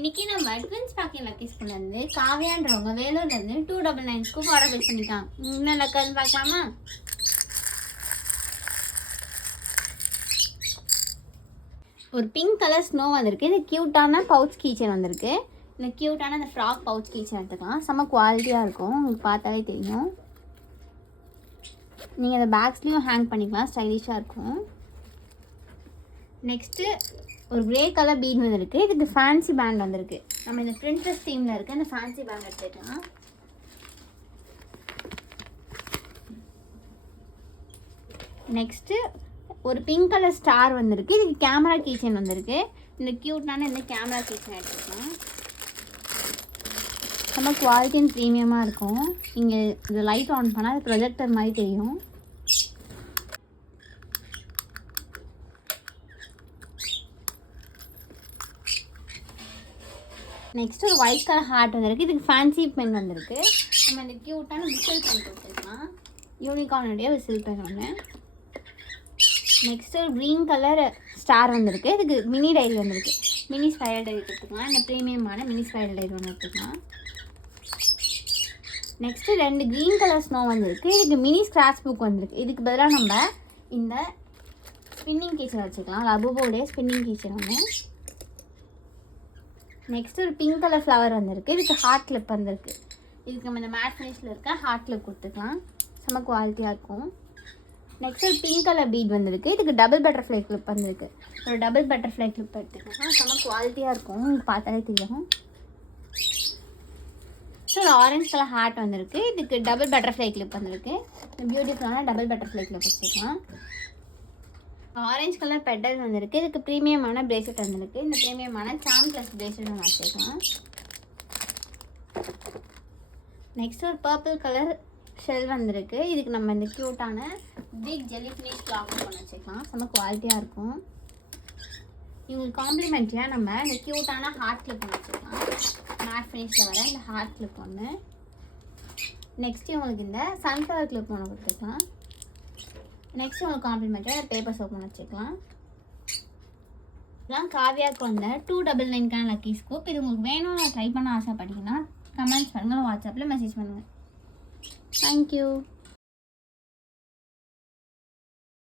இன்னைக்கு நம்ம twins packing lucky ஸ்கூல்லேருந்து காவியான்றவங்க வேலூர்லேருந்து 299 ஆர்டர் பண்ணிட்டாங்க. என்ன லக்கான்னு பார்க்கலாமா? ஒரு பிங்க் கலர் ஸ்னோ வந்திருக்கு. இது க்யூட்டான பவுச் கீச்சன் வந்திருக்கு. இந்த க்யூட்டான இந்த ஃப்ராக் பவுச் கீச்சன் எடுத்துக்கலாம். செம்ம குவாலிட்டியாக இருக்கும், உங்களுக்கு பார்த்தாலே தெரியும். நீங்கள் இந்த பேக்ஸ்லேயும் ஹேங் பண்ணிக்கலாம், ஸ்டைலிஷாக இருக்கும். நெக்ஸ்ட்டு ஒரு கிரே கலர் பீட் வந்திருக்கு. இதுக்கு ஃபேன்சி பேண்ட் வந்திருக்கு. நம்ம இந்த பிரின்சஸ் தீமில் இருக்க இந்த ஃபேன்சி பேண்ட் எடுத்துக்கலாம். நெக்ஸ்ட்டு ஒரு பிங்க் கலர் ஸ்டார் வந்திருக்கு. இதுக்கு கேமரா கீச்சன் வந்திருக்கு. இந்த க்யூட்டான இந்த கேமரா கீச்சன் எடுத்துக்கலாம். ரொம்ப குவாலிட்டி அண்ட் ப்ரீமியமாக இருக்கும். நீங்கள் இந்த லைட் ஆன் பண்ணால் அது ப்ரொஜெக்டர் மாதிரி தெரியும். நெக்ஸ்ட் ஒரு ஒயிட் கலர் ஹார்ட் வந்திருக்கு. இதுக்கு ஃபேன்சி பென் வந்திருக்கு. நம்ம இந்த க்யூட்டான விசில் பென் கொடுத்துருக்கலாம். யூனிகார்னுடைய விசில் பென் ஒன்று. நெக்ஸ்ட் ஒரு க்ரீன் கலர் ஸ்டார் வந்திருக்கு. இதுக்கு மினி டைரி வந்திருக்கு. மினி ஸ்பைரல் டைரி எடுத்துக்கலாம். இந்த ப்ரீமியமான மினி ஸ்பைரல் டைரி ஒன்று எடுத்துக்கலாம். நெக்ஸ்ட்டு 2 க்ரீன் கலர் ஸ்னோ வந்திருக்கு. இதுக்கு மினி ஸ்க்ராட்ச் புக் வந்திருக்கு. இதுக்கு பதிலாக நம்ம இந்த ஸ்பின்னிங் கீச்சன் வச்சுக்கலாம். லபுபோடைய ஸ்பின்னிங் கீச்சன் ஒன்று. நெக்ஸ்ட் ஒரு பிங்க் கலர் ஃப்ளவர் வந்திருக்கு. இதுக்கு ஹார்ட் கிளிப் வந்திருக்கு. இதுக்கு நம்ம இந்த மேட் ஃபினிஷில் இருக்க ஹார்ட் கிளிப் கொடுத்துக்கலாம். செம்ம குவாலிட்டியாக இருக்கும். நெக்ஸ்ட் ஒரு பிங்க் கலர் பீட் வந்திருக்கு. இதுக்கு டபுள் பட்டர்ஃப்ளை கிளிப் வந்திருக்கு. ஒரு டபுள் பட்டர்ஃப்ளை கிளிப் எடுத்துக்கலாம். செம்ம குவாலிட்டியாக இருக்கும், உங்களுக்கு பார்த்தாலே தெரியும். ஸோ ஒரு ஆரஞ்ச் கலர் ஹார்ட் வந்திருக்கு. இதுக்கு டபுள் பட்டர்ஃப்ளை கிளிப் வந்திருக்கு. பியூட்டிஃபுல்லான டபுள் பட்டர்ஃப்ளை கிளிப் வச்சுக்கலாம். ஆரஞ்சு கலர் பெட்டல் வந்திருக்கு. இதுக்கு ப்ரீமியமான பிரேஸ்லெட் வந்திருக்கு. இந்த ப்ரீமியமான சாம் ப்ளஸ் பிரேஸ்லெட் ஒன்று வச்சுக்கலாம். நெக்ஸ்ட் ஒரு பர்பிள் கலர் ஷெல் வந்திருக்கு. இதுக்கு நம்ம இந்த க்யூட்டான பிக் ஜெல்லி ஃபினிஷ் கிளாக் ஒன்று வச்சுக்கலாம். செம்ம குவாலிட்டியாக இருக்கும். இவங்களுக்கு காம்ப்ளிமெண்ட்ரியாக நம்ம இந்த க்யூட்டான ஹார்ட் கிளிப் ஒன்று வச்சுக்கலாம். மேட் ஃபினிஷில் வர இந்த ஹார்ட் கிளிப் ஒன்று. நெக்ஸ்ட்டு இவங்களுக்கு இந்த சன்ஃப்ளவர் கிளிப் ஒன்று கொடுத்துக்கலாம். நெக்ஸ்ட் உங்களுக்கு காம்ப்ளிமெண்ட்டாக பேப்பர் சோப் ஒன்று வச்சுக்கலாம். இதெல்லாம் காவியாவுக்கு வந்த 299 லக்கி ஸ்கூப். இது உங்களுக்கு வேணும், நான் ட்ரை பண்ண ஆசைப்பட்டீங்கன்னா கமெண்ட்ஸ் பண்ணுங்கள், வாட்ஸ்அப்பில் மெசேஜ் பண்ணுங்கள். தேங்க்யூ.